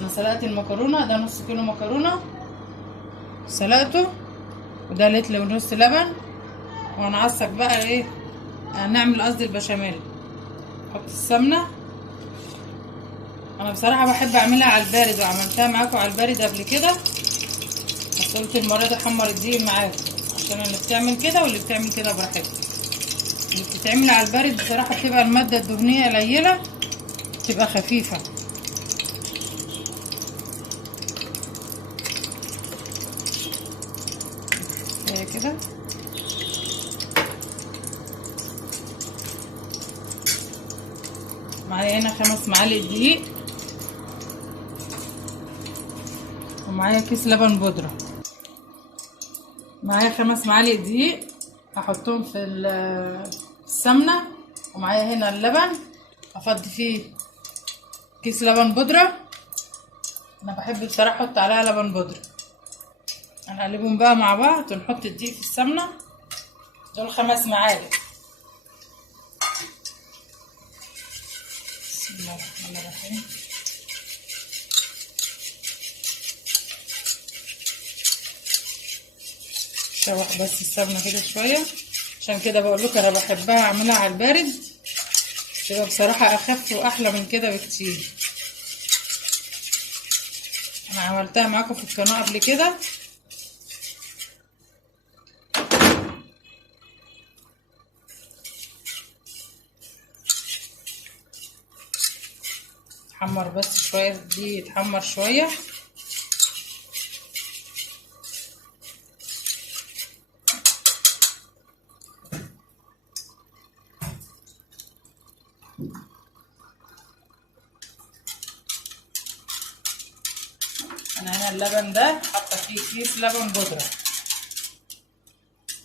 انا سلقت المكرونه، ده نص كيلو مكرونه سلقته، وده لتر ونص لبن. وهنعصق بقى ايه، هنعمل قصدي البشاميل. نحط السمنه. انا بصراحه بحب اعملها على البارد، وعملتها معاكم على البارد قبل كده، بس قلت المره دي احمر الدقيق معاكم، عشان اللي بتعمل كده واللي بتعمل كده براحتها. اللي بتتعمل على البارد بصراحه بتبقى الماده الدهنيه قليله، بتبقى خفيفه. كده. معايا هنا 5 معالق دقيق، ومعايا كيس لبن بودرة. معايا 5 معالق دقيق هحطهم في السمنة، ومعايا هنا اللبن افضي فيه كيس لبن بودرة. انا بحب بصراحة احط عليها لبن بودرة. هنقلبهم بقى مع بعض ونحط الدقيق في السمنة. دول 5 معالق. بسم الله الرحمن الرحيم. شوح بس السمنة كده شوية، عشان كده بقول لكم انا بحبها اعملها على البارد، تبقى بصراحة اخف واحلى من كده بكتير. انا عملتها معاكم في القناة قبل كده. تحمر بس شوية، دي يتحمر شوية. انا هنا اللبن ده حاطه فيه كيس لبن بودرة،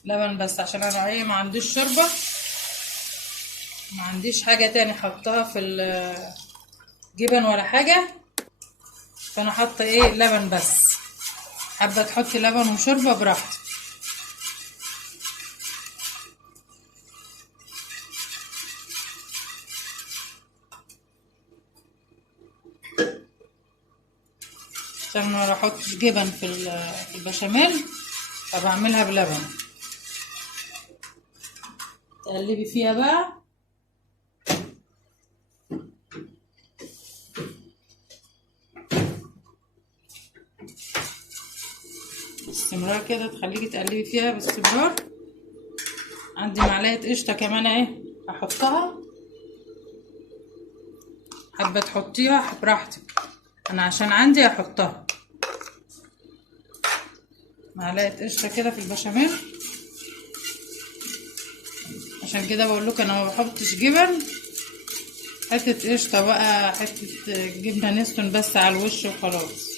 لبن بس، عشان انا ايه ما عنديش شوربة، ما عنديش حاجة تاني حطها في الجبن ولا حاجة، فانا حاطه ايه لبن بس. حابة تحطي لبن وشوربة براحتك. عشان ما بحطش جبن في البشاميل، فبعملها بلبن. تقلبي فيها بقى. باستمرار كده، تخليكي تقلبي فيها باستمرار. عندي معلقة قشطة كمان اهي هحطها، حابة تحطيها براحتك، انا عشان عندي هحطها. معلقة قشطة كده في البشاميل، عشان كده بقول لكم انا ما بحطش جبن. حتة قشطة بقى، حتة جبنة نستون بس على الوش وخلاص.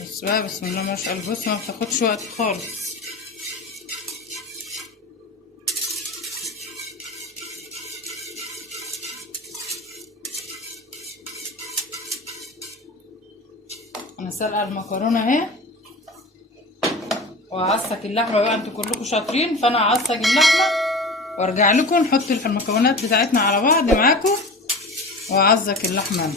بس بقى بسم الله ما شاء الله، بص ما بتاخدش وقت خالص. انا سلقه المكرونه اهي، وهعصق اللحمه بقى. انتوا كلكم شاطرين، فانا هعصق اللحمه وارجع لكم نحط المكونات بتاعتنا على بعض معاكم، وهعصق اللحمه انا.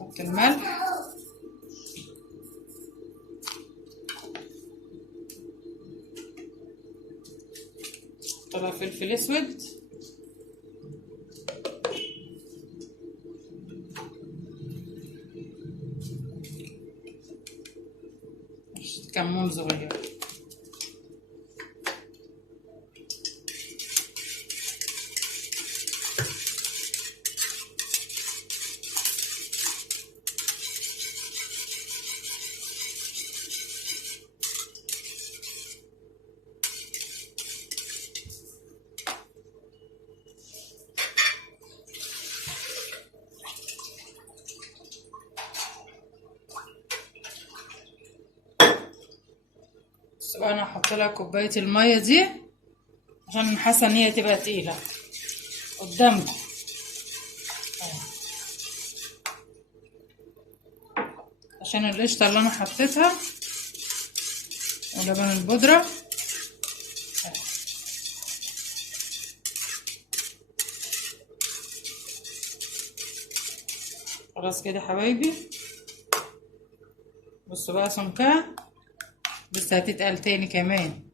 احط الملح، طلع فلفل اسود، كمون صغير. بصوا بقى، انا هحط لها كوبايه الميه دي عشان حاسه ان هي تبقى تقيله قدامكم. عشان القشطه اللي انا حطيتها ولبن البودره. خلاص كده حبايبي، بصوا بقى سمكها لسه هتتقل تاني كمان.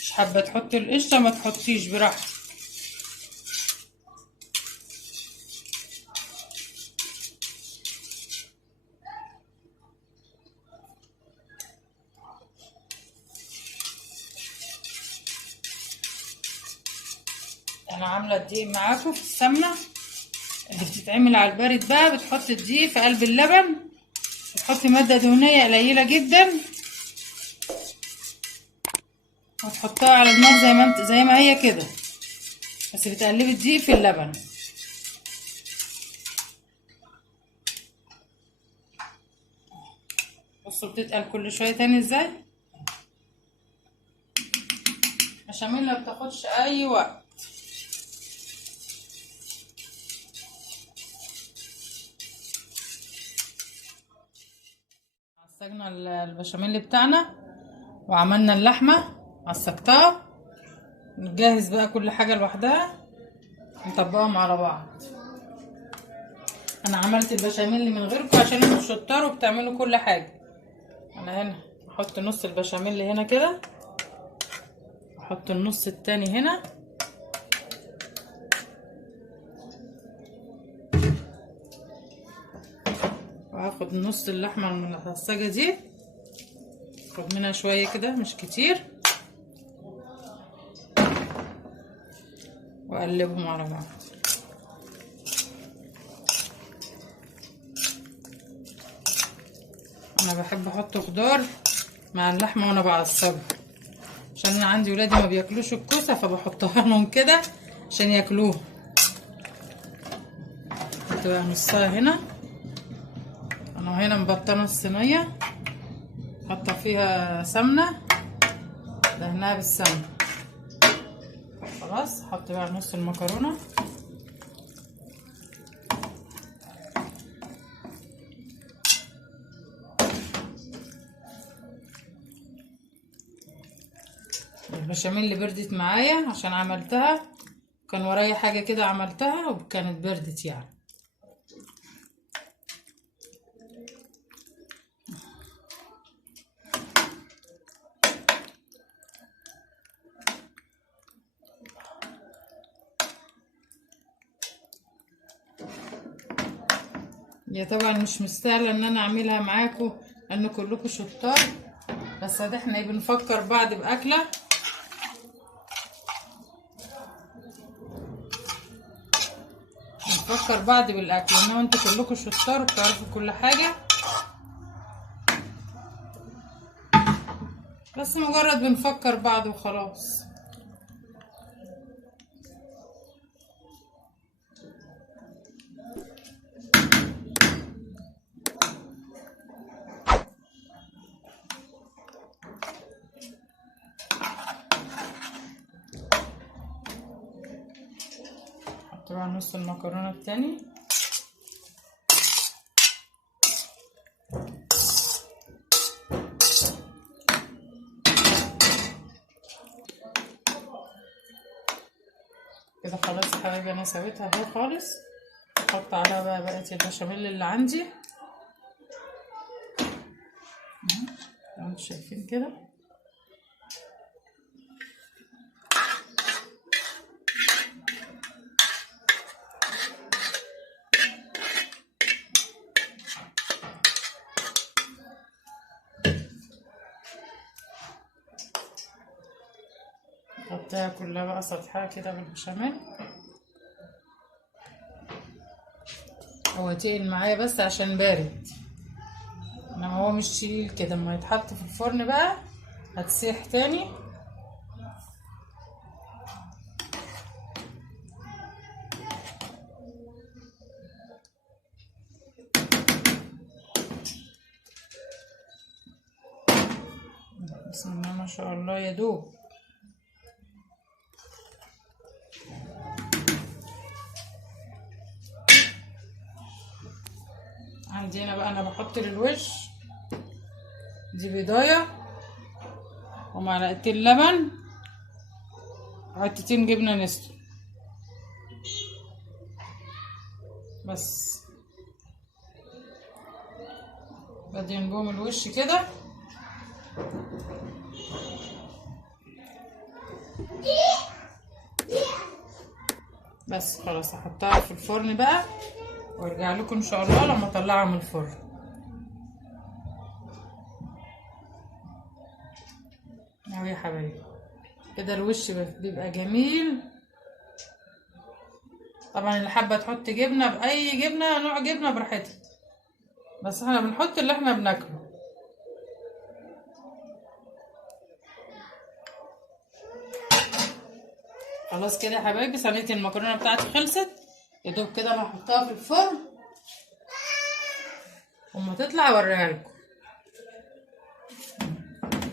مش حابه تحطي القشطه ما تحطيش، براحتك. انا عامله الدقيق معاكم في السمنه اللي بتتعمل على البارد بقى. بتحط الدقيق في قلب اللبن، بتحطي ماده دهنيه قليله جدا وتحطها على النار زي ما هي كده، بس بتقلبي الدقيق في اللبن. بصوا بتتقل كل شويه تاني ازاي. بشاميل ما بتاخدش اي وقت. عصجنا البشاميل بتاعنا وعملنا اللحمه، عصجتها. نجهز بقى كل حاجه لوحدها نطبقهم على بعض. انا عملت البشاميل من غيركم عشان انتوا شطار وبتعملوا كل حاجه. انا هنا احط نص البشاميل هنا كده، احط النص التاني هنا، وهاخد نص اللحمه المتعصجه دي، اخد منها شويه كده مش كتير، واقلبهم على بعض. انا بحب احط خضار مع اللحمه وانا بعصجها، عشان انا عندي ولادي ما بياكلوش الكوسه فبحطها لهم كده عشان ياكلوها. احط بقى نصها هنا. انا هنا مبطنه الصينيه، حاطه فيها سمنه دهنها بالسمنه. خلاص احط بقى نص المكرونه. البشاميل اللي بردت معايا عشان عملتها، كان ورايا حاجه كده عملتها وكانت بردت يعني. هي طبعا مش مستاهله ان انا اعملها معاكم لان كلكم شطار، بس احنا بنفكر بعض باكله. بنفكر بعض بالاكل، انما انتوا كلكم شطار وبتعرفوا كل حاجه، بس مجرد بنفكر بعض وخلاص. احط بقى نص المكرونه التاني. كده خلاص يا حبايبي، انا سويتها اهي خالص. احط عليها بقى بقيه البشاميل اللي عندي لو انتوا شايفين كده. احط غطيها كلها بقى سطحها كده بالبشاميل. هو تقيل معايا بس عشان بارد، انما هو مش تقيل كده. اما يتحط في الفرن بقى هتسيح تاني. بسم الله ما شاء الله يا دوب. عندي هنا بقى انا بحط للوش دي بيضايه ومعلقتين لبن وحتتين جبنه نستو بس. بعدين بقوم الوش كده بس خلاص. هحطها في الفرن بقى وارجع لكم ان شاء الله لما اطلعها من الفرن. اهو يا حبايبي كده الوش بيبقى جميل. طبعا اللي حابه تحط جبنه باي جبنه، نوع جبنه براحتها، بس احنا بنحط اللي احنا بناكله. خلاص كده يا حبايبي صينيه المكرونه بتاعتي خلصت. يا دوب كده انا هحطها في الفرن وما تطلع اوريها لكم.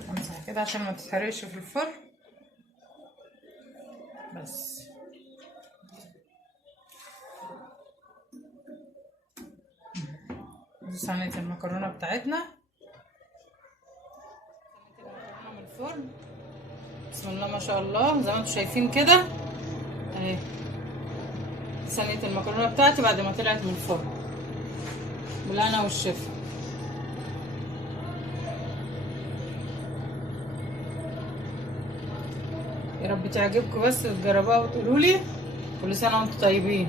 امسح كده عشان ما تتحرقش في الفرن بس. دي صينيه المكرونه بتاعتنا من الفرن. بسم الله ما شاء الله زي ما انتم شايفين كده اهي صينيه المكرونه بتاعتي بعد ما طلعت من الفرن. بالهنا والشفا. يا رب تعجبكم بس وتجربوها وتقولوا لي. كل سنه وانتم طيبين.